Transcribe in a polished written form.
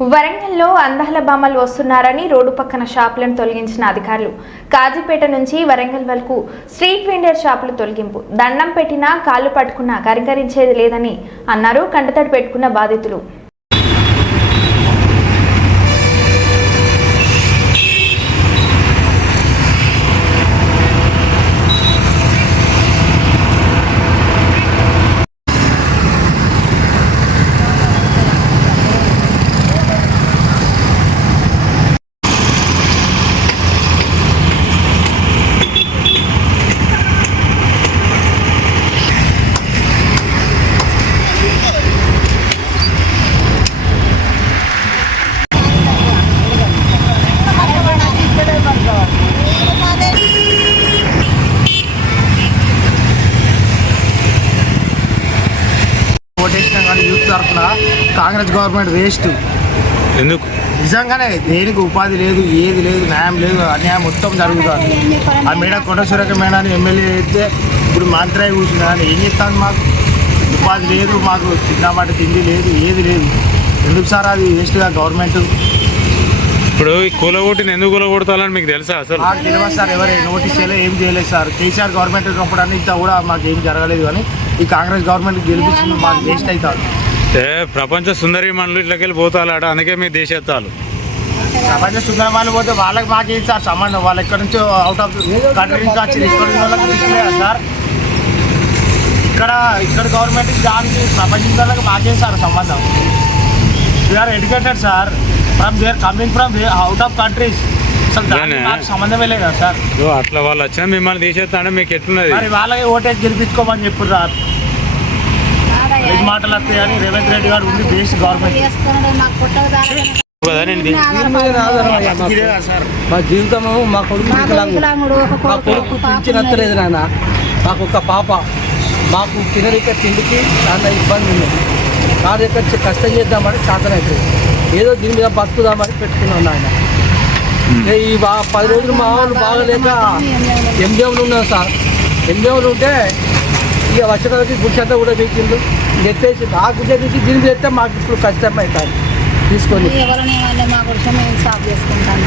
వరంగల్లో అందాల బామలు వస్తున్నారని రోడ్డు పక్కన షాపులను తొలగించిన అధికారులు. కాజీపేట నుంచి వరంగల్ వరకు స్ట్రీట్ వెండర్ షాపులు తొలగింపు. దండం పెట్టినా కాళ్ళు పట్టుకున్నా కరింకరించేది లేదని అన్నారు కంటతడి పెట్టుకున్న బాధితులు. ఓటేసినా కానీ యూత్ తరఫున కాంగ్రెస్ గవర్నమెంట్ వేస్ట్. ఎందుకు? నిజంగానే దేనికి ఉపాధి లేదు, ఏది లేదు, న్యాయం లేదు, అన్యాయం మొత్తం జరుగుతుంది. ఆ మేడం కొండ సురేఖ మేడాన్ని ఎమ్మెల్యే అయితే ఇప్పుడు మంత్రి కూర్చున్నా కానీ ఏం చెప్తాను? మాకు ఉపాధి లేదు, మాకు తిన్నమాట తిండి లేదు, ఏది లేదు. ఎందుకు సార్ అది వేస్ట్గా గవర్నమెంట్? ఇప్పుడు కూలగొట్టిన ఎందుకు కూలగొడతాలని మీకు తెలుసా? అసలు మాకు తెలియదు సార్, ఎవరు నోటీస్ చేయలేదు, ఏం చేయలేదు సార్. కేసీఆర్ గవర్నమెంట్ ఉన్నప్పుడు ఇంత కూడా మాకు ఏం జరగలేదు. కానీ ఈ కాంగ్రెస్ గవర్నమెంట్ గెలిపించింది మాకు వేస్ట్ అవుతారు. ప్రపంచ సుందరి మనలు ఇట్లకెళ్ళి పోతాలాట, అందుకే మీ దేశెత్తాలు. ప్రపంచ సుందరమాలు పోతే వాళ్ళకి మాకేం సార్ సంబంధం? వాళ్ళు ఎక్కడి నుంచో అవుట్ ఆఫ్ కంట్రీ నుంచి వచ్చింది, ఇక్కడ ఉన్న వాళ్ళకి తీసుకులేదా సార్? ఇక్కడ గవర్నమెంట్ దానికి ప్రపంచం వాళ్ళకి మాకేం సార్ సంబంధం? We are educated sir, coming from out of countries. అసలు దానికి మాకు సంబంధమే లేదు కదా సార్. అట్లా వాళ్ళు వచ్చినా మిమ్మల్ని తీసేస్తా మీకు ఎట్లున్నది? మరి వాళ్ళకి ఓటేసి గెలిపించుకోమని చెప్పారు సార్. ఐదు మాటలు వస్తాయి కానీ రేవంత్ రెడ్డి గారు ఉంది బేస్ట్ గవర్నమెంట్. మా జీవితము మా కొడుకు పింఛనత్తలేదు నాన్న. మాకు ఒక పాప, మాకు తినరిక తిండికి చాలా ఇబ్బంది ఉంది. నా దగ్గర కష్టం చేద్దామని సాధన అవుతుంది. ఏదో దీని మీద బతుకుదామని పెట్టుకున్నాను నాయన. ఈ 10 రోజులు మా వాళ్ళు బాగలేక ఎంజేవులు ఉన్నాం సార్. ఎంజేవులు ఉంటే ఇక వచ్చేటప్పటికి గుడిసెంతా కూడా వీకిండు ఎత్తేసి ఆ గుడ్డ నుంచి దీని చేస్తే మాకు ఇప్పుడు కష్టం అవుతారు తీసుకొని. ఎవరు మా గుడిసె మేము సాఫ్ చేసుకుంటాను.